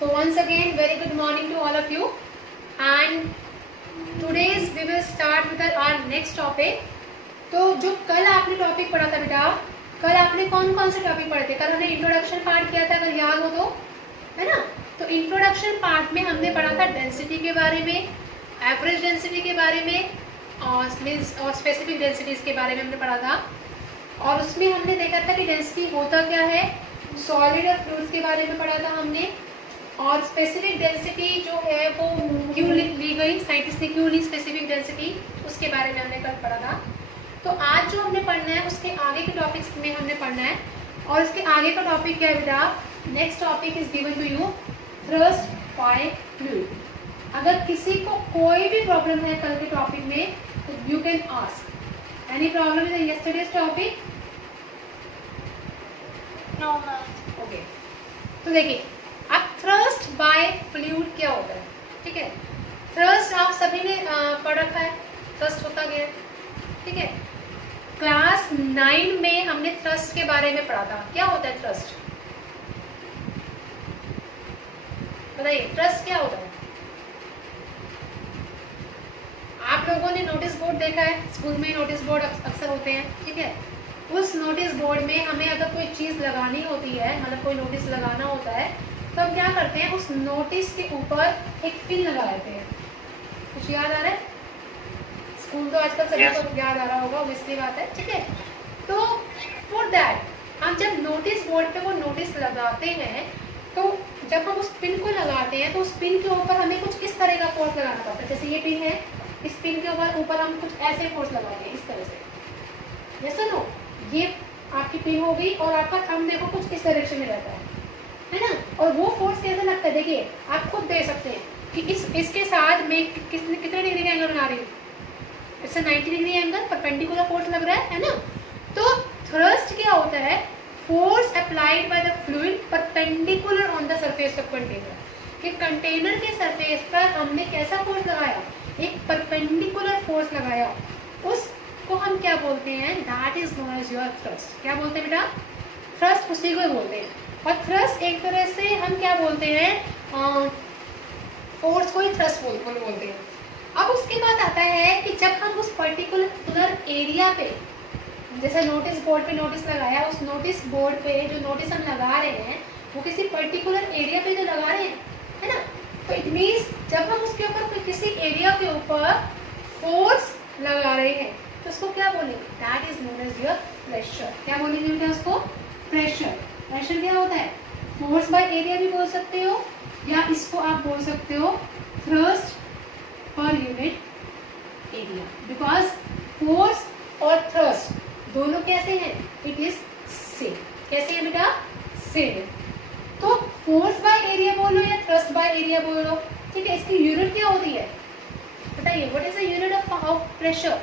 So once again, very good morning to all of you. And today's we will start with our next topic. तो जो कल आपने topic पढ़ा था बेटा, कल आपने कौन कौन से टॉपिक पढ़े थे? कल हमने इंट्रोडक्शन पार्ट किया था, अगर याद हो तो, है ना? तो इंट्रोडक्शन पार्ट में हमने पढ़ा था डेंसिटी के बारे में, एवरेज डेंसिटी के बारे में और स्पेसिफिक डेंसिटीज के बारे में हमने पढ़ा था। और उसमें हमने देखा था कि डेंसिटी होता क्या है, सॉलिड और फ्लूइड्स के बारे में पढ़ा था हमने। और स्पेसिफिक डेंसिटी जो है वो क्यों ली गई, साइंटिस्ट ने क्यों ली स्पेसिफिक डेंसिटी, उसके बारे में हमने कल पढ़ा था। तो आज जो हमने पढ़ना है उसके आगे के टॉपिक्स में हमने पढ़ना है। और इसके आगे का टॉपिक क्या है बेटा? Next topic is given to you, thrust by fluid. अगर किसी को कोई भी प्रॉब्लम है कल के टॉपिक में तो you can ask. Any problem in yesterday's topic? No ma'am. Okay, तो देखिए अब थ्रस्ट बाय फ्लूइड क्या होता है, ठीक है? थ्रस्ट आप सभी ने पढ़ रखा है, थ्रस्ट होता क्या है, ठीक है? क्लास 9 में हमने थ्रस्ट के बारे में पढ़ा था। क्या होता है थ्रस्ट? बताइए, थ्रस्ट क्या होता है? आप लोगों ने नोटिस बोर्ड देखा है, स्कूल में नोटिस बोर्ड अक्सर होते हैं, ठीक है? उस नोटिस बोर्ड में हमें अगर कोई चीज़ लगानी होती है, मतलब कोई नोटिस लगाना होता है, तो हम क्या करते हैं, उस नोटिस के ऊपर एक पिन लगा देते हैं। कुछ याद आ रहा है? स्कूल तो आजकल सभी को याद आ रहा होगा, इसलिए बात है, ठीक है? तो फॉर दैट हम जब नोटिस बोर्ड पे वो नोटिस लगाते हैं, तो जब हम उस पिन को लगाते हैं तो उस पिन के ऊपर हमें कुछ इस तरह का फोर्स लगाना पड़ता है। जैसे ये पिन है, इस पिन के ऊपर हम कुछ ऐसे फोर्स लगाते हैं, इस तरह से। ये सुनो, ये आपकी पिन हो गई और आपका थंब देखो कुछ इस डायरेक्शन में रहता है ना? और वो फोर्स कैसे लगता है, देखिए आप खुद देख सकते हैं कि इसके साथ में कितने डिग्री का एंगल बना रही हूँ। इससे 90 डिग्री एंगल परपेंडिकुलर फोर्स लग रहा है ना? तो थ्रस्ट क्या होता है? Force applied by the fluid perpendicular on the surface of container. कि कंटेनर के सरफेस पर हमने कैसा फोर्स लगाया? एक परपेंडिकुलर फोर्स लगाया। उसको हम क्या बोलते हैं? That is known as your thrust. क्या बोलते हैं बेटा? थ्रस्ट उसी को बोलते हैं। और थ्रस्ट एक तरह से हम क्या बोलते हैं, फोर्स को ही थ्रस्ट बोलते हैं। अब उसके बाद आता है कि जब हम उस पर्टिकुलर एरिया पे, जैसे नोटिस बोर्ड पे नोटिस लगाया, उस नोटिस बोर्ड पे जो नोटिस हम लगा रहे हैं वो किसी पर्टिकुलर एरिया पे जो लगा रहे हैं, है ना? तो इट मीन्स जब हम उसके ऊपर किसी एरिया के ऊपर फोर्स लगा रहे हैं तो उसको क्या बोलेंगे? That is known as your pressure. क्या बोलेंगे बेटा उसको? प्रेशर। प्रेशर क्या होता है? फोर्स बाय एरिया भी बोल सकते हो, या इसको आप बोल सकते हो thrust per unit area. Because force और थ्रस्ट दोनों कैसे हैं? It is same. कैसे है बेटा? सेम। तो फोर्स बाय एरिया बोलो या थ्रस्ट बाय एरिया बोलो, ठीक है? इसकी यूनिट क्या होती है बताइए? What is the unit of pressure?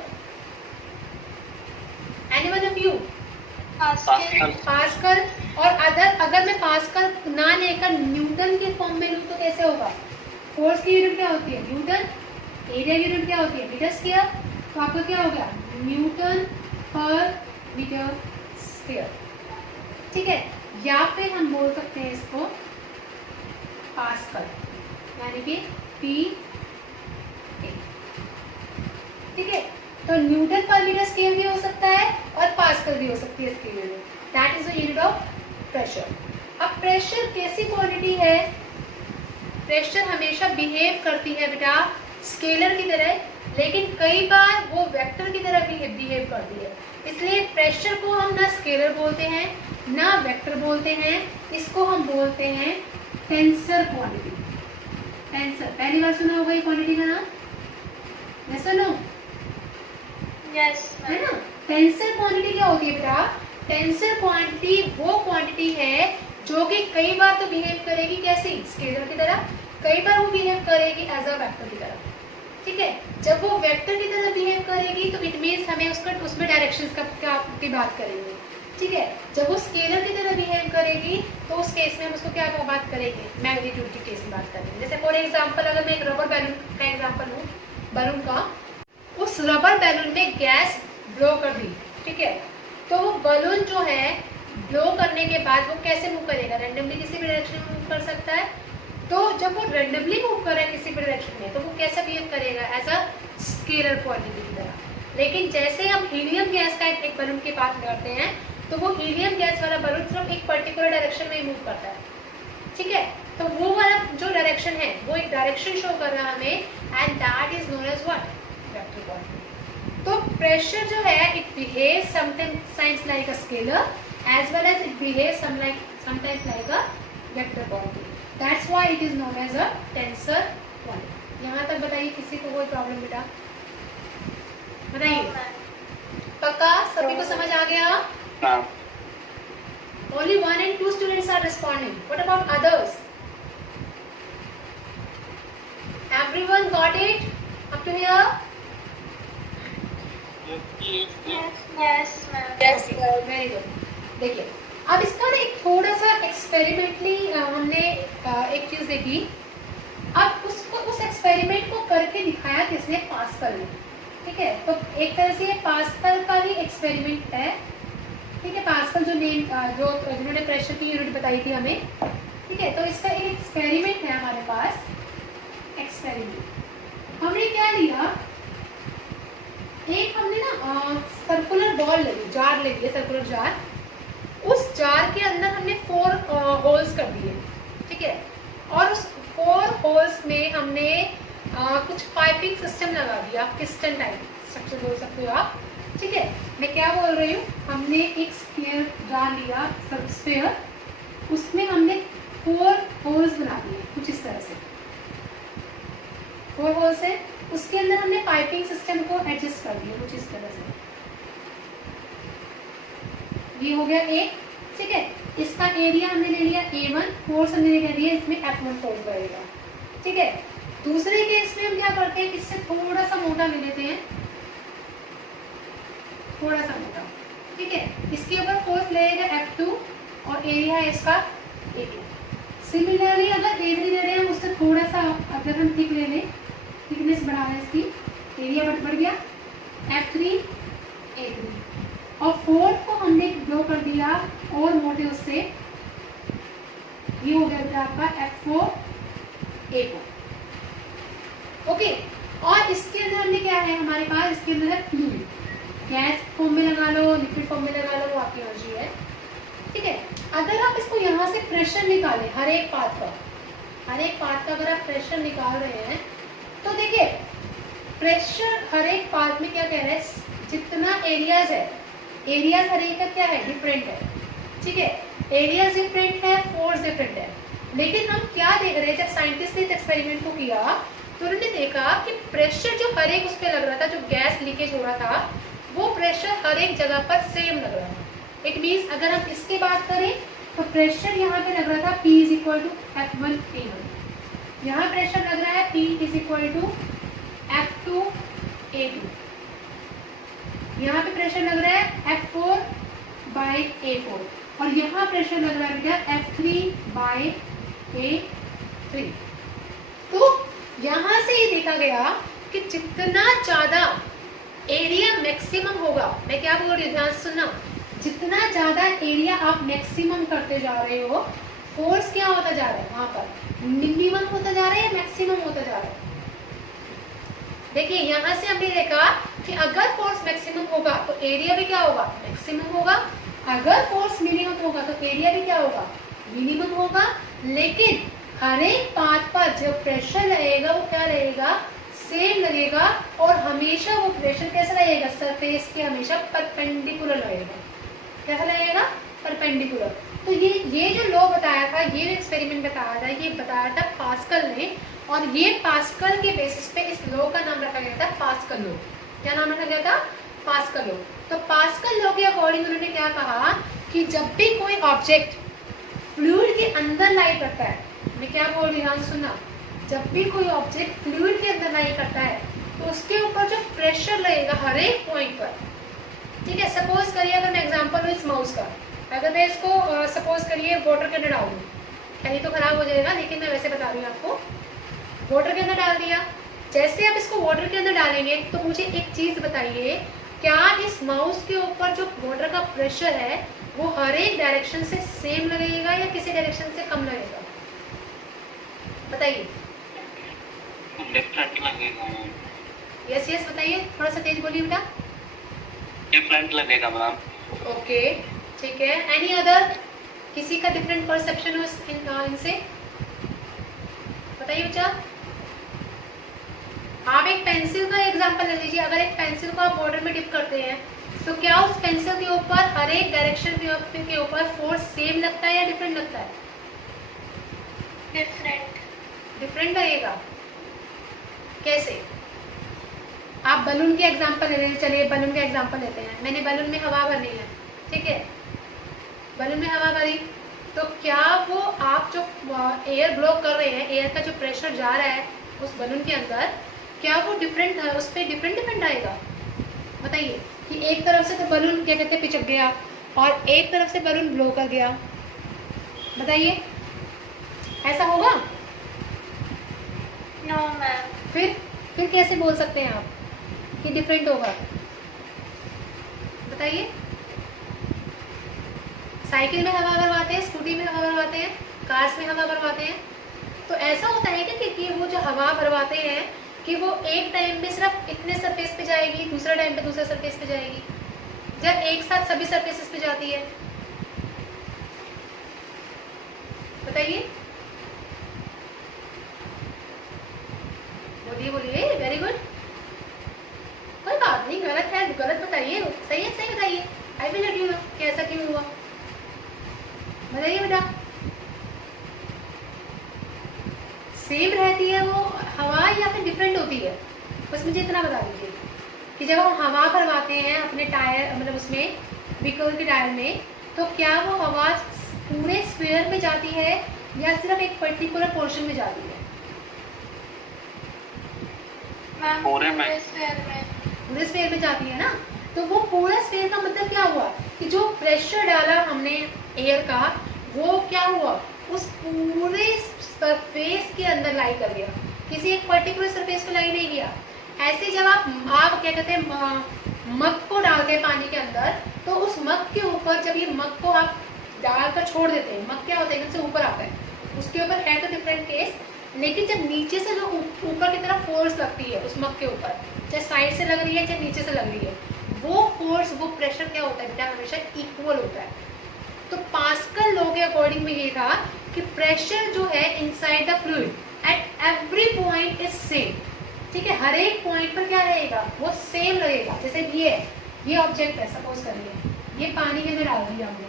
Anyone of you? Pascal. और अगर मैं पास्कल ना लेकर न्यूटन के फॉर्म में लूँ तो कैसे होगा? फोर्स की यूनिट क्या होती है? न्यूटन। एरिया यूनिट क्या होती है? Meter square. तो आपका क्या हो गया? न्यूटन पर मीटर स्क्वायर, ठीक है? या फिर हम बोल सकते हैं इसको पास्कल, यानी कि पी, ठीक है? तो न्यूटन पर मीटर स्क्वायर भी हो सकता है और पास्कल भी हो सकती है इसकी unit. That is the unit of pressure. अब प्रेशर कैसी क्वांटिटी है? प्रेशर हमेशा बिहेव करती है बेटा स्केलर की तरह, लेकिन कई बार वो वेक्टर की तरह भी बिहेव करती है। इसलिए प्रेशर को हम ना स्केलर बोलते हैं ना वेक्टर बोलते हैं, इसको हम बोलते हैं टेंसर क्वांटिटी। टेंसर पहली बार सुना होगा ये क्वांटिटी का नाम? मैं सुनो? यस, है ना? टेंसर क्वांटिटी क्या होती है बेटा? टेंसर क्वांटिटी वो क्वांटिटी है जो कि कई बार तो बिहेव करेगी कैसी? स्केलर की तरह, कई बार वो बिहेव करेगी एज अ वेक्टर की तरह, ठीक है? जब वो वेक्टर की तरह बिहेव करेगी तो इट मीन्स हमें उसमें डायरेक्शंस की बात करेंगे, ठीक है? जब वो स्केलर की तरह बिहेव करेगी तो उस केस में हम उसको क्या बात करेंगे? मैग्नीट्यूड के केस में बात करेंगे। जैसे फॉर एग्जाम्पल अगर मैं एक रबर बैलून का एग्जाम्पल लूँ, बैलून का, उस रबर बैलून में गैस ब्लो कर दी, ठीक है? तो वो बलून जो है ब्लो करने के बाद वो कैसे मूव करेगा? रैंडमली किसी भी डायरेक्शन में मूव कर सकता है। तो जब वो रेंडमली मूव कर रहा है किसी भी डायरेक्शन में तो वो कैसा बिहेव करेगा, एज अ स्केलर क्वांटिटी की तरह। लेकिन जैसे हम हीलियम गैस का एक बलून के पास करते हैं तो वो हीलियम गैस वाला बलून सिर्फ एक पर्टिकुलर डायरेक्शन में मूव करता है, ठीक है। तो वो वाला जो डायरेक्शन है वो एक डायरेक्शन शो कर रहा है हमें, and that is known as what, vector quantity. तो प्रेशर जो है it behaves sometimes like a scalar as well as it behaves sometimes like a vector quantity. That's why it is known as a tensor quantity. यहाँ तक बताइए, किसी को कोई problem बेटा बताइए? पक्का सभी को समझ आ गया? Only 1 and 2 students are responding. What about others? Everyone got it up to here? Yes, ma'am. Yes, very good. देखिए अब इसका ना एक थोड़ा सा एक्सपेरिमेंटली हमने एक चीज देखी। अब उसको उस एक्सपेरिमेंट को करके दिखाया किसने, पास्कल ने, ठीक है। तो एक तरह से ये पास्कल का ही एक्सपेरिमेंट है, ठीक है। पास्कल जो जिन्होंने प्रेशर की यूनिट बताई थी हमें, ठीक है। तो इसका एक एक्सपेरिमेंट है हमारे पास। एक्सपेरिमेंट हमने क्या लिया, एक हमने ना सर्कुलर बॉल ले ली, जार ले लिया, सर्कुलर जार। उस जार के अंदर हमने 4 होल्स कर दिए, ठीक है। और उस 4 होल्स में हमने कुछ पाइपिंग सिस्टम लगा दिया, पिस्टन टाइप स्ट्रक्चर बोल सकते हो आप, ठीक है। मैं क्या बोल रही हूँ, हमने एक स्फीयर जार लिया, स्फीयर, उसमें हमने 4 होल्स बना दिए कुछ इस तरह से, 4 होल्स है। उसके अंदर हमने पाइपिंग सिस्टम को एडजस्ट कर दिया कुछ इस तरह से। ये हो गया एक, ठीक है। इसका एरिया हमने ले लिया A1, फोर्स हमने ले लिया, इसमें F1 फोर्स बढ़ेगा, ठीक है। दूसरे केस में हम क्या करते हैं, इससे थोड़ा सा मोटा ले लेते हैं, थोड़ा सा मोटा, ठीक है। इसके ऊपर फोर्स लगेगा F2 और एरिया है इसका A2। सिमिलरली अगर A3 ले रहे हैं उससे थोड़ा सा अगर हम थिक ले लें, थिकनेस बढ़ा रहे हैं इसकी, एरिया बढ़ गया F3 A3, और 4 को हमने ग्रो कर दिया और मोटे उससे, ये हो गया बेटा आपका F4 A4, ओके। और इसके अंदर हमने क्या है हमारे पास, इसके अंदर है फ्लूइड, गैस फॉर्म में लगा लो, लिक्विड फॉर्म में लगा लो, वो आपकी मर्जी है, ठीक है। अगर आप इसको यहाँ से प्रेशर निकालें, हर एक पार्ट का अगर आप प्रेशर निकाल रहे हैं तो देखिए प्रेशर हर एक पार्ट में क्या कह रहे हैं, जितना एरियाज है, एरियाज हर एक का क्या है, डिफरेंट है, ठीक है। एरियाज डिफरेंट है, फोर्स डिफरेंट है। लेकिन हम क्या देख रहे हैं, जब साइंटिस्ट ने इस एक्सपेरिमेंट को किया तो उन्होंने देखा कि प्रेशर जो हर एक उस पर लग रहा था, जो गैस लीकेज हो रहा था, वो प्रेशर हर एक जगह पर सेम लग रहा था। इट मीन्स अगर हम इसकी बात करें तो प्रेशर यहाँ पे लग रहा था P is equal to F1 A1, यहाँ प्रेशर लग रहा है P is equal to F2 A2, यहाँ पे प्रेशर लग रहा है F4 बाई A4, और यहाँ प्रेशर लग रहा है बेटा F3 बाई A3। तो यहाँ से ये देखा गया कि जितना ज़्यादा एरिया मैक्सिमम होगा, मैं क्या बोल रही हूँ ध्यान से सुनना, जितना ज़्यादा एरिया आप मैक्सिमम करते जा रहे हो, फोर्स क्या होता जा रहा है वहाँ पर, मिनिमम होता जा रहा है या मैक्सिमम होता जा रहा है। देखिए यहाँ से हमने देखा कि अगर फोर्स मैक्सिमम होगा तो एरिया भी क्या होगा, मैक्सिमम होगा। अगर फोर्स मिनिमम होगा तो एरिया भी क्या होगा, मिनिमम होगा। लेकिन हर एक पार्ट पर जो प्रेशर लगेगा वो क्या लगेगा, सेम लगेगा, और हमेशा वो प्रेशर कैसा लगेगा, सरफेस के हमेशा परपेंडिकुलर लगेगा। कैसा लगेगा, परपेंडिकुलर। तो ये जो लॉ बताया था, ये एक्सपेरिमेंट बताया था, ये बताया था पास्कल ने, और ये पास्कल के बेसिस पे इस लॉ का नाम रखा गया था पास्कल लॉ। क्या नाम रखा गया था, पास्कल लॉ। तो पास्कल लॉ के अकॉर्डिंग उन्होंने क्या कहा कि जब भी कोई ऑब्जेक्ट फ्लूइड के अंदर लाई करता है, मैं क्या बोल रही हूँ सुनना, जब भी कोई ऑब्जेक्ट फ्लूइड के अंदर लाई करता है तो उसके ऊपर जो प्रेशर लगेगा हर एक पॉइंट पर, ठीक है। सपोज करिए अगर मैं एग्जांपल लूँ इस माउस का, अगर मैं इसको सपोज करिए वाटर के अंदर डाल दूँ, खैर तो खराब हो जाएगा, लेकिन मैं वैसे बता रही हूँ आपको, वाटर के अंदर डाल दिया। जैसे आप इसको वाटर के अंदर डालेंगे तो मुझे एक चीज़ बताइए, क्या इस माउस के ऊपर जो वाटर का प्रेशर है वो हर एक डायरेक्शन से सेम लगेगा या किसी डायरेक्शन से कम लगेगा? बताइए। डिफरेंट लगेगा मैम। यस यस बताइए, थोड़ा सा तेज बोलिए बेटा। डिफरेंट लगेगा मैम। ओके ठीक है, एनी अदर, किसी का डिफरेंट परसेप्शन हो इनसे, बताइए बच्चा। आप एक पेंसिल का एग्जांपल ले लीजिए, अगर एक पेंसिल को आप वाटर में डिप करते हैं तो क्या उस पेंसिल के ऊपर हर एक डायरेक्शन के ऊपर फोर्स सेम लगता है या डिफरेंट लगता है? डिफरेंट लगेगा। कैसे? आप बलून के एग्जांपल ले लीजिए, चलिए बलून के एग्जांपल लेते हैं। मैंने बलून में हवा भरनी है, ठीक है, बलून में हवा भरी, तो क्या वो आप जो एयर ब्लो कर रहे हैं, एयर का जो प्रेशर जा रहा है उस बलून के अंदर, क्या वो डिफरेंट है, उस पर डिफरेंट आएगा? बताइए कि एक तरफ से तो बलून क्या कहते हैं पिचक गया और एक तरफ से बलून ब्लो कर गया, बताइए ऐसा होगा? No ma'am. फिर कैसे बोल सकते हैं आप कि डिफरेंट होगा? बताइए। साइकिल में हवा भरवाते हैं, स्कूटी में हवा भरवाते हैं, कार्स में हवा भरवाते हैं, तो ऐसा होता है क्या कि वो जो हवा भरवाते हैं कि वो एक टाइम में सिर्फ इतने सरफेस पे जाएगी, दूसरा टाइम पे दूसरा सरफेस पे जाएगी, जब एक साथ सभी सरफेसेस पे जाती है? बताइए, बोलिए बोलिए, वेरी गुड। कोई बात नहीं, गलत है गलत बताइए, सही है सही बताइए, I will let you know कि ऐसा क्यों हुआ, बताइए बेटा। सेम रहती है वो हवा या फिर डिफरेंट होती है? बस मुझे इतना बता दीजिए कि जब हम हवा भरवाते हैं अपने टायर, मतलब उसमें व्हीकल के टायर में, तो क्या वो हवा पूरे स्फीयर में जाती है या सिर्फ एक पर्टिकुलर पोर्शन में जाती है? मैम पूरे में। पूरे स्फीयर में जाती है ना, तो वो पूरा स्फीयर का मतलब क्या हुआ कि जो प्रेशर डाला हमने एयर का, वो क्या हुआ उस पूरे सरफेस के अंदर लाई कर गया, किसी एक पर्टिकुलर सरफेस पे लाई नहीं किया। ऐसे जब आप क्या कहते हैं मग को डालते हैं पानी के अंदर, तो उस मग के ऊपर जब ये मग को आप डालकर छोड़ देते हैं, मग क्या होता है एकदम से ऊपर आता है, उसके ऊपर है तो डिफरेंट केस, लेकिन जब नीचे से जो ऊपर की तरफ फोर्स लगती है उस मग के ऊपर, चाहे साइड से लग रही है चाहे नीचे से लग रही है, वो फोर्स वो प्रेशर क्या होता है बेटा, हमेशा इक्वल होता है। तो पास्कल लॉ के अकॉर्डिंग में ये था कि प्रेशर जो है inside the fluid at every point is same, ठीक है, हर एक पॉइंट पर क्या रहेगा, वो सेम रहेगा। जैसे ये ऑब्जेक्ट है, सपोज करिए ये पानी के अंदर डाल दिया हमने,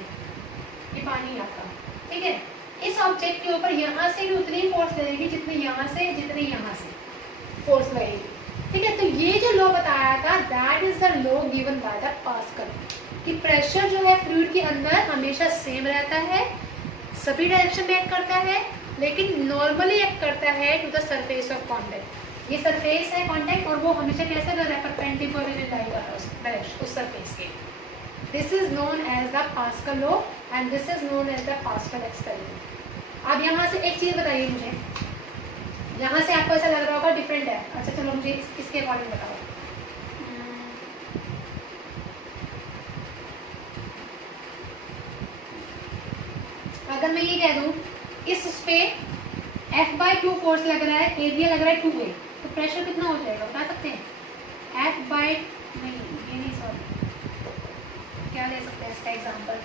ये पानी आता, ठीक है, इस ऑब्जेक्ट के ऊपर यहाँ से भी उतनी फोर्स लगेगी जितनी यहाँ से फोर्स लगेगी, ठीक है। तो ये जो लॉ बताया था, that is the law given by the pascal, कि प्रेशर जो है फ्लूइड के अंदर हमेशा सेम रहता है, सभी डायरेक्शन में एक्ट करता है, लेकिन नॉर्मली एक्ट करता है to the surface of contact. ये सरफेस है कॉन्टैक्ट और वो हमेशा कैसे कर रहा है, परपेंडिकुलरली लाई कर रहा है उस डायरेक्शन, उस सरफेस के। This is known as the Pascal law and this is known as the Pascal experiment. अब यहाँ से एक चीज़ बताइए मुझे, यहाँ से आपको ऐसा लग रहा होगा डिफरेंट है, अच्छा चलो मुझे इसके अकॉर्डिंग बताओ। अगर मैं ये कह दूँ इस पे F/2 फोर्स लग रहा है, एरिया लग रहा है 2A, तो प्रेशर कितना हो जाएगा बता सकते हैं? क्या ले सकते हैं इसका एग्जांपल?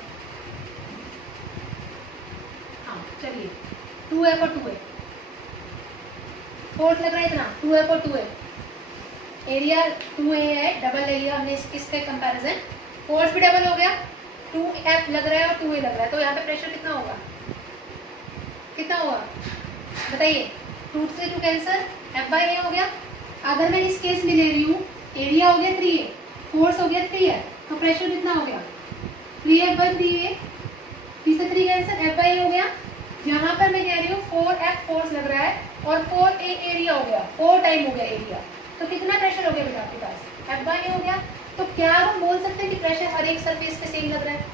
हाँ चलिए 2F और 2A, फोर्स लग रहा है इतना, 2F और 2A, एरिया 2A है, डबल ले लिया हमने इसके कंपैरिजन, फोर्स भी डबल हो गया, 2F लग रहा है और 2A लग रहा है, तो यहाँ पे प्रेशर कितना होगा, कितना होगा बताइए? 2 से 2 कैंसर, F/A हो गया। अगर मैं इस केस में ले रही हूँ, एरिया हो गया 3A, फोर्स हो गया 3F, तो प्रेशर कितना हो गया 3F/3A, 3 से 3 कैंसर, F/A हो गया। यहाँ पर मैं कह रही हूँ 4F फोर्स लग रहा है और 4A एरिया हो गया, 4 टाइम हो गया एरिया, तो कितना प्रेशर हो गया बेटा आपके पास? F/A हो गया। तो क्या हम बोल सकते हैं कि प्रेशर हर एक सरफेस पे सेम लग रहा है?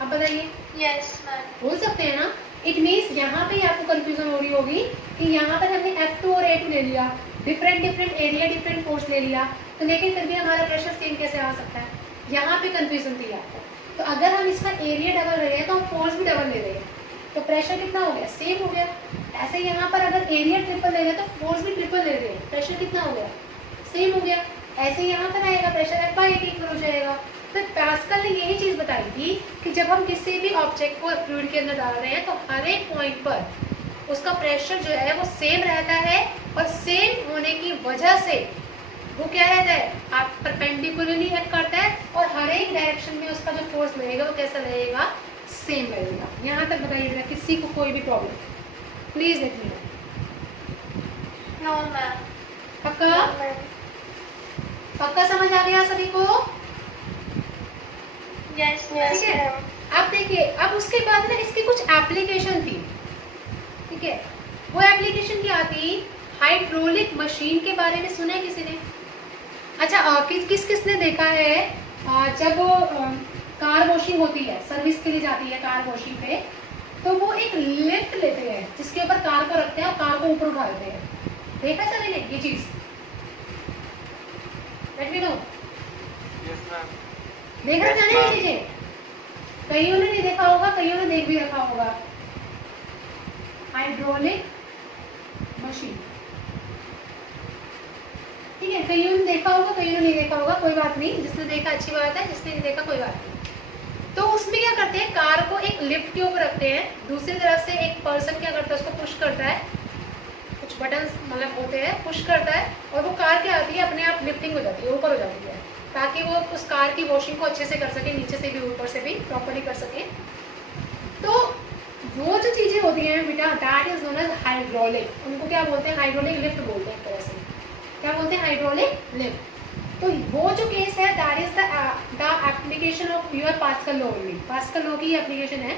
अब बताइए। Yes ma'am. बोल सकते हैं ना। इट मीन्स यहाँ पे आपको कंफ्यूजन हो रही होगी कि यहाँ पर हमने F2 और A2 ले लिया, डिफरेंट एरिया डिफरेंट फोर्स ले लिया, तो लेकिन फिर भी हमारा प्रेशर सेम कैसे आ सकता है? यहाँ पे कंफ्यूजन थी आपको। तो अगर हम इसका एरिया डबल ले रहे हैं तो हम फोर्स भी डबल ले रहे हैं, तो प्रेशर कितना हो गया, सेम हो गया। ऐसे यहाँ पर अगर एरिया ट्रिपल ले रहे हैं तो फोर्स भी ट्रिपल ले रहे हैं, प्रेशर कितना हो गया, सेम हो गया। ऐसे यहाँ पर आएगा प्रेशर F/8 इक्वल हो जाएगा। तो पास्कल ने यही चीज़ बताई थी कि जब हम किसी भी ऑब्जेक्ट को फ्लूइड के अंदर डाल रहे हैं तो हर एक पॉइंट पर उसका प्रेशर जो है वो सेम रहता है, और सेम होने की वजह से वो क्या रहता है, आप परपेंडिकुलरली एक्ट करता है, और हर एक डायरेक्शन में उसका जो फोर्स लगेगा वो कैसा लगेगा, सेम लगेगा। यहाँ तक बताइएगा, किसी को कोई भी problem, please let me know. No ma'am. पक्का पक्का समझ आ गया सभी को? यस ठीक है। अब देखिए, अब उसके बाद ना इसकी कुछ एप्लीकेशन थी, ठीक है। वो एप्लीकेशन क्या थी, हाइड्रोलिक मशीन के बारे में सुना है किसी ने? अच्छा, किसने देखा है जब कार वॉशिंग होती है, सर्विस के लिए जाती है कार वॉशिंग पे, तो वो एक लिफ्ट लेते हैं जिसके ऊपर कार को रखते हैं और कार को ऊपर उठा देते हैं। देखा सभी ने ये चीज? Late me no. Yes ma'am. देखा जाने ये चीजें? कईयों ने नहीं देखा होगा, कईयों ने देख भी रखा होगा। हाइड्रोलिक मशीन, ठीक है, कईयों ने देखा होगा, कईयों ने नहीं देखा होगा, कोई बात नहीं। जिसने देखा अच्छी बात है, जिसने नहीं देखा कोई बात नहीं। तो उसमें क्या करते हैं, कार को एक लिफ्ट के ऊपर रखते हैं, दूसरी तरफ से एक पर्सन क्या करता है, उसको पुश करता है, कुछ बटन मतलब होते हैं, पुश करता है, और वो कार क्या आती है, अपने आप लिफ्टिंग हो जाती है, ऊपर हो जाती है, ताकि वो उस कार की वॉशिंग को अच्छे से कर सके, नीचे से भी ऊपर से भी प्रॉपर्ली कर सके। तो वो जो चीज़ें होती हैं बेटा, that is known as hydraulic. उनको क्या बोलते हैं, हाइड्रोलिक लिफ्ट बोलते हैं एक तरह से। क्या बोलते हैं, हाइड्रोलिक लिफ्ट। तो वो जो केस है, that is the application of your pascal law only. Pascal law की एप्लीकेशन है।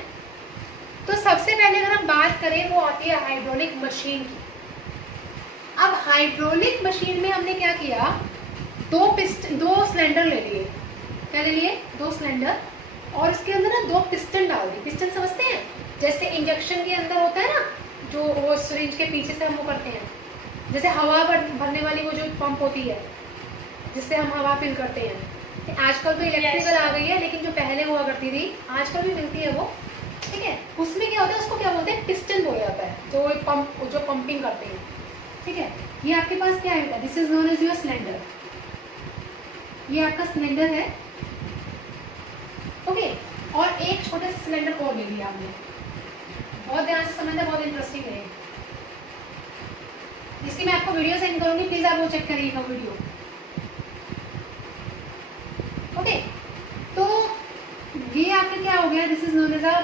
तो सबसे पहले अगर हम बात करें, वो आती है हाइड्रोलिक मशीन की। अब हाइड्रोलिक मशीन में हमने क्या किया, दो सिलेंडर ले लिए। क्या ले लिए, 2 सिलेंडर, और इसके अंदर ना 2 पिस्टन डाल दिए। पिस्टन समझते हैं, जैसे इंजेक्शन के अंदर होता है ना, जो वो सिरिंज के पीछे से हम वो करते हैं, जैसे हवा भरने वाली वो जो पंप होती है जिससे हम हवा फिल करते हैं। आजकल तो इलेक्ट्रिकल आ गई है, लेकिन जो पहले हुआ करती थी, आजकल भी मिलती है वो, ठीक है। उसमें क्या होता है, उसको क्या बोलते हैं, पिस्टन बोला जाता है, जो पंपिंग करते हैं, ठीक है। ये आपके पास क्या है, this is known as your cylinder. ये आपका सिलेंडर है, ओके। और एक छोटे से सिलेंडर को ले लिया हमने। बहुत ध्यान से समझना, बहुत इंटरेस्टिंग है। इसकी मैं आपको वीडियो सेंड करूंगी, प्लीज आप वो चेक करिएगा वीडियो, ओके। तो ये आपका क्या हो गया, this is known as a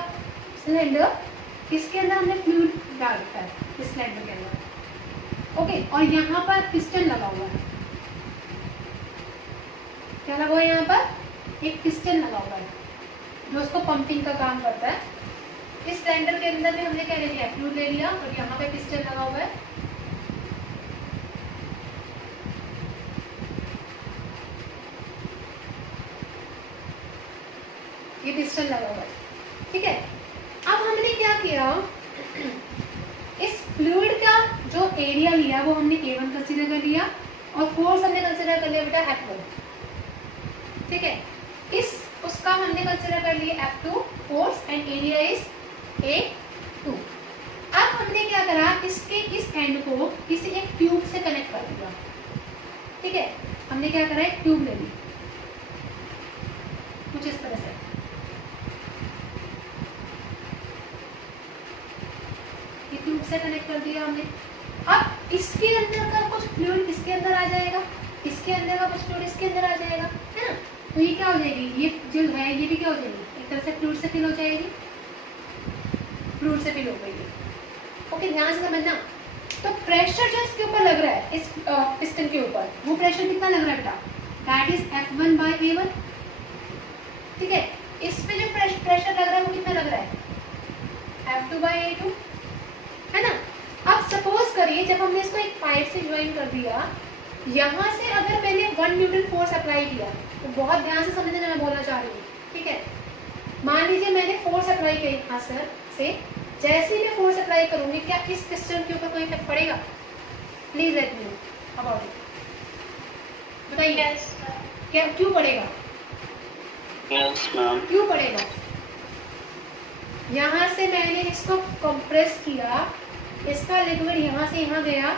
cylinder. इसके अंदर हमने फ्लूइड डाल रखा है, इस सिलेंडर के अंदर, ओके। और यहाँ पर पिस्टन लगा हुआ है। क्या लगा हुआ है, यहाँ पर एक पिस्टन लगा हुआ है जो उसको पंपिंग का काम करता है। इस सिलेंडर के अंदर में हमने क्या ले लिया, फ्लूइड ले लिया, और यहाँ पे पिस्टन लगा हुआ है। ये पिस्टन लगा हुआ है, ठीक है। अब हमने क्या किया, इस फ्लूइड का जो एरिया लिया वो हमने A1 कंसीडर कर लिया, और फोर्स हमने कंसीडर कर लिया बेटा F1, ठीक है। उसका हमने कंसीडर कर लिया F2 force, and area is A2। अब हमने क्या करा, इसके इस एंड को किसी एक ट्यूब से कनेक्ट कर दिया, ठीक है। हमने क्या करा, एक ट्यूब ले ली कुछ इस तरह से, ये ट्यूब से कनेक्ट कर दिया हमने। अब इसके अंदर का कुछ फ्लूइड इसके अंदर आ जाएगा, इसके अंदर का कुछ फ्लूइड इसके अंदर आ जाएगा, है ना। तो ये क्या हो जाएगी, ये जो है ये भी क्या हो जाएगी, एक तरह से फ्लूइड से फिल हो जाएगी, फ्लूइड से फिल हो गई। ओके, ध्यान से समझना। तो प्रेशर जो इसके ऊपर लग रहा है, इस पिस्टन के ऊपर, वो प्रेशर कितना लग रहा है बेटा, दैट इज F1/A1, ठीक है। इस पे जो प्रेशर लग रहा है वो कितना लग रहा है, F2/A2, है ना। अब सपोज करिए जब हमने इसको एक पाइप से ज्वाइन कर दिया, यहाँ से अगर मैंने 1 न्यूटन फोर्स अप्लाई किया, तो बहुत ध्यान से समझना मैं बोलना चाह रही हूँ, ठीक है। मान लीजिए मैंने फोर्स अप्लाई की यहाँ से, जैसे ही मैं फोर्स अप्लाई करूंगी, क्या इस पिस्टन के ऊपर कोई इफेक्ट पड़ेगा? Please let me know about it, बताइए। क्या, क्यों पड़ेगा? Yes ma'am. क्यों पड़ेगा? यहाँ से मैंने इसको कंप्रेस किया, इसका लिक्विड यहाँ से यहाँ गया,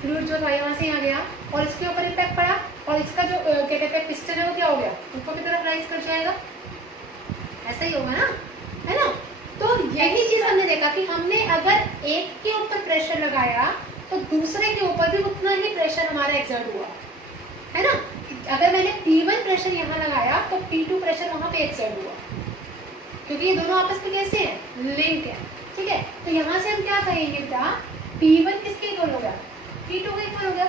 फ्लूइड जो था यहाँ से यहाँ गया और इसके ऊपर इम्पैक्ट पड़ा और इसका जो क्या कहते हैं पिस्टन है वो क्या हो गया, ऊपर की तरफ राइज कर जाएगा। ऐसा ही होगा ना, है ना। तो यही चीज हमने देखा कि हमने अगर एक के ऊपर प्रेशर लगाया तो दूसरे के ऊपर भी उतना ही प्रेशर हमारा एक्सर्ट हुआ, है ना। अगर मैंने P1 प्रेशर यहाँ लगाया तो P2 प्रेशर वहां पे एक्सर्ट हुआ, क्योंकि ये दोनों आपस में कैसे हैं, लिंक है, ठीक है। तो यहाँ से हम क्या कहेंगे बेटा, P1 किसके इक्वल हो गया, P2 के इक्वल हो गया।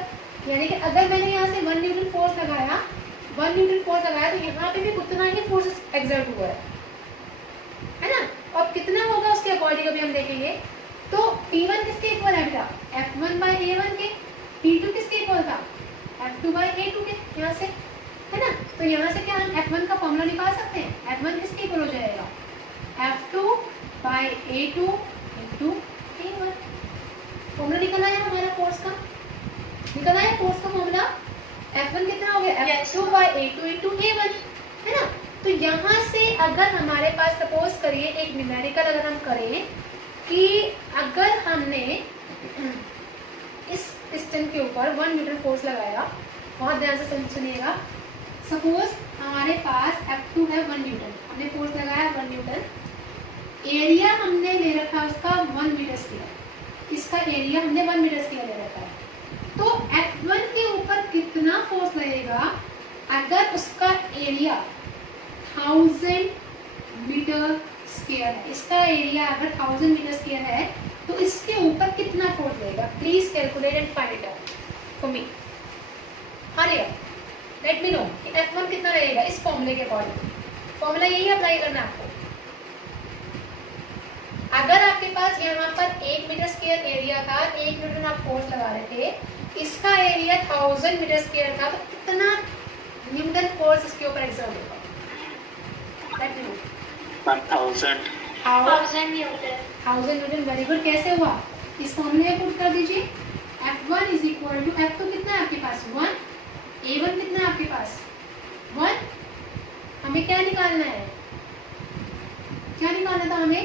यानी कि अगर मैंने यहाँ से 1 न्यूटन फोर्स लगाया, 1 न्यूटन फोर्स लगाया तो यहाँ पे भी उतना ही फोर्स एक्सर्ट हुआ है ना। और कितना होगा उसके अकॉर्डिंग अभी हम देखेंगे। तो P1 किसके इक्वल है बेटा, F1/A1 के। P2 किसके इक्वल था, F2/A2 के, यहाँ से, है ना। तो यहाँ से क्या हम F1 का फॉर्मूला निकाल सकते हैं। F1 किसके इक्वल हो जाएगा, F2/A2 × A1। फॉर्मूला निकल आया हमारा फोर्स का, निकल आया फोर्स का फॉर्मूला। F1 कितना हो गया, F2/A2 × A1, है ना। तो यहाँ से अगर हमारे पास सपोज करिए एक न्यूमेरिकल अगर हम करें कि अगर हमने इस पिस्टन के ऊपर 1 न्यूटन फोर्स लगाया, बहुत ध्यान से सुनिएगा। सपोज हमारे पास F2 है 1 न्यूटन, हमने फोर्स लगाया 1 न्यूटन, एरिया हमने ले रखा उसका 1 मीटर स्क्वायर, इसका एरिया हमने 1 मीटर स्क्वायर ले रखा है। तो F1 के ऊपर कितना फोर्स लगेगा अगर उसका एरिया 1000 मीटर स्क्वायर है, इसका एरिया अगर 1000 मीटर स्क्वायर है तो इसके ऊपर कितना फोर्स लगेगा। Please calculate and find it out for me. Hurry up, late me no कि F1 कितना रहेगा इस फॉर्मूले के अकॉर्डिंग। फॉर्मूला यही अप्लाई करना है आपको। अगर आपके पास यहाँ पर 1 मीटर स्क्वायर एरिया था, 1 न्यूटन आप फोर्स लगा रहे थे, इसका एरिया 1000 मीटर स्क्वायर था, तो कितना न्यूटन फोर्स इसके ऊपर एक्सर्ट होगा। Late me no. 1000 Newton. Very good. कैसे हुआ, इस फॉर्मूले में पुट कर दीजिए। F1 is equal to, F2 कितना है आपके पास 1, A1 कितना है आपके पास 1। हमें क्या निकालना है, क्या निकालना था हमें,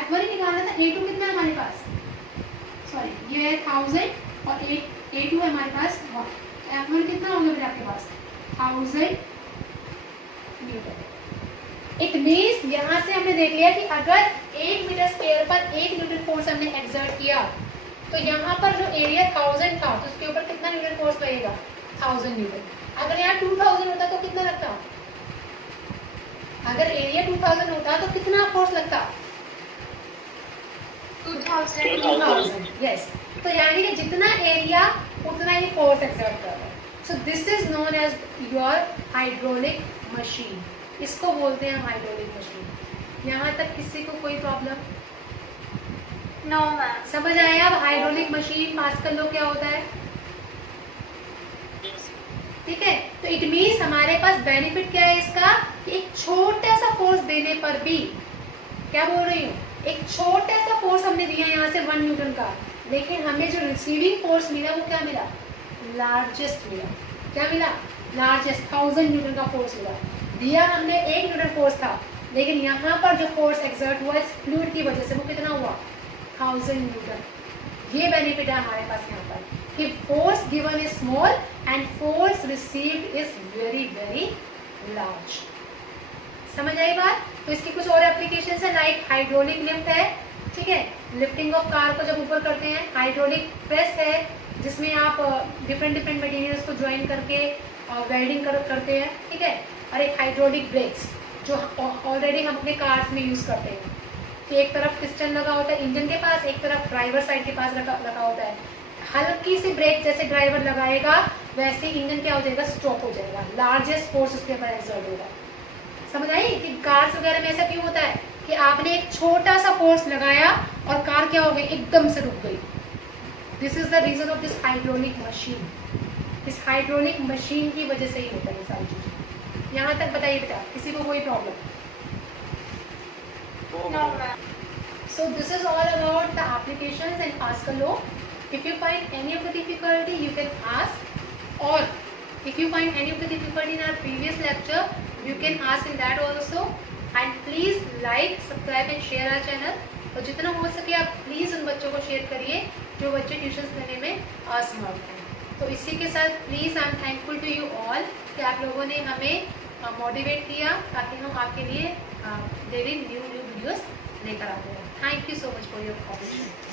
F1 ही निकालना था। A2 कितना है हमारे पास, सॉरी ये है 1000 और A2 है हमारे पास 1। F1 कितना होगा फिर आपके पास 1000 न्यूटन। इट मीन्स यहाँ से हमने देख लिया कि अगर 1 मीटर स्क्वायर पर 1 न्यूटन फोर्स हमने एक्सर्ट किया तो यहाँ पर जो एरिया 1000 था तो उसके ऊपर कितना न्यूटन फोर्स लगेगा, 1000 न्यूटन। अगर यहाँ 2000 होता तो कितना लगता, अगर एरिया 2000 होता तो कितना फोर्स लगता, 2000। यस, तो यानी कि जितना एरिया उतना ही फोर्स एक्सर्ट कर रहा है। So this is known as your hydraulic machine, इसको बोलते हैं हाइड्रोलिक मशीन। यहाँ तक किसी को कोई प्रॉब्लम, नो मैम। समझ आया अब हाइड्रोलिक मशीन पास्कल लॉ क्या होता है, ठीक है। तो इट मीन्स हमारे पास बेनिफिट क्या है इसका, कि एक छोटा सा फोर्स देने पर भी, क्या बोल रही हूँ, एक छोटा सा फोर्स हमने दिया यहाँ से 1 न्यूटन का, लेकिन हमें जो रिसीविंग फोर्स मिला वो क्या मिला, लार्जेस्ट मिला। क्या मिला, लार्जेस्ट 1000 न्यूटन का फोर्स मिला। दिया हमने 1 न्यूटन फोर्स था, लेकिन यहाँ पर जो फोर्स एक्सर्ट हुआ इस फ्लूइड की वजह से वो कितना हुआ, 1000 न्यूटन। ये बेनिफिट है हमारे पास यहाँ पर कि force given is small and force received is very very large. समझ आई बात। तो इसकी कुछ और एप्लीकेशन है, लाइक हाइड्रोलिक लिफ्ट है, ठीक है, लिफ्टिंग ऑफ कार को जब ऊपर करते हैं। हाइड्रोलिक प्रेस है जिसमें आप डिफरेंट मटेरियल्स को ज्वाइन करके वेल्डिंग करते हैं, ठीक है। और एक हाइड्रोलिक ब्रेक्स जो ऑलरेडी हम अपने कार्स में यूज़ करते हैं, कि एक तरफ पिस्टन लगा होता है इंजन के पास, एक तरफ ड्राइवर साइड के पास रखा होता है। हल्की सी ब्रेक जैसे ड्राइवर लगाएगा वैसे इंजन क्या हो जाएगा, स्टॉप हो जाएगा, लार्जेस्ट फोर्स उसके ऊपर एक्सर्ट होगा। समझ आई कि कार्स वगैरह में ऐसा क्यों होता है कि आपने एक छोटा सा फोर्स लगाया और कार क्या हो गई, एकदम से रुक गई। This is the reason of this hydraulic machine. इस हाइड्रोलिक मशीन की वजह से ही होता है सारी चीजें। यहाँ तक बताइए बेटा, किसी को कोई problem? No ma'am. So this is all about the applications in Pascal law. If you find any of the difficulty, you can ask, or if you find any of the difficulty in our previous lecture, you can ask in that also. And please like, subscribe and share our channel. और जितना हो सके आप please उन बच्चों को share करिए जो बच्चे ट्यूशन देने में असमर्थ हैं। तो इसी के साथ please I am thankful to you all कि आप लोगों ने हमें मोटिवेट किया ताकि हम आपके लिए डेली न्यू वीडियोस लेकर आते हैं। Thank you so much for your cooperation.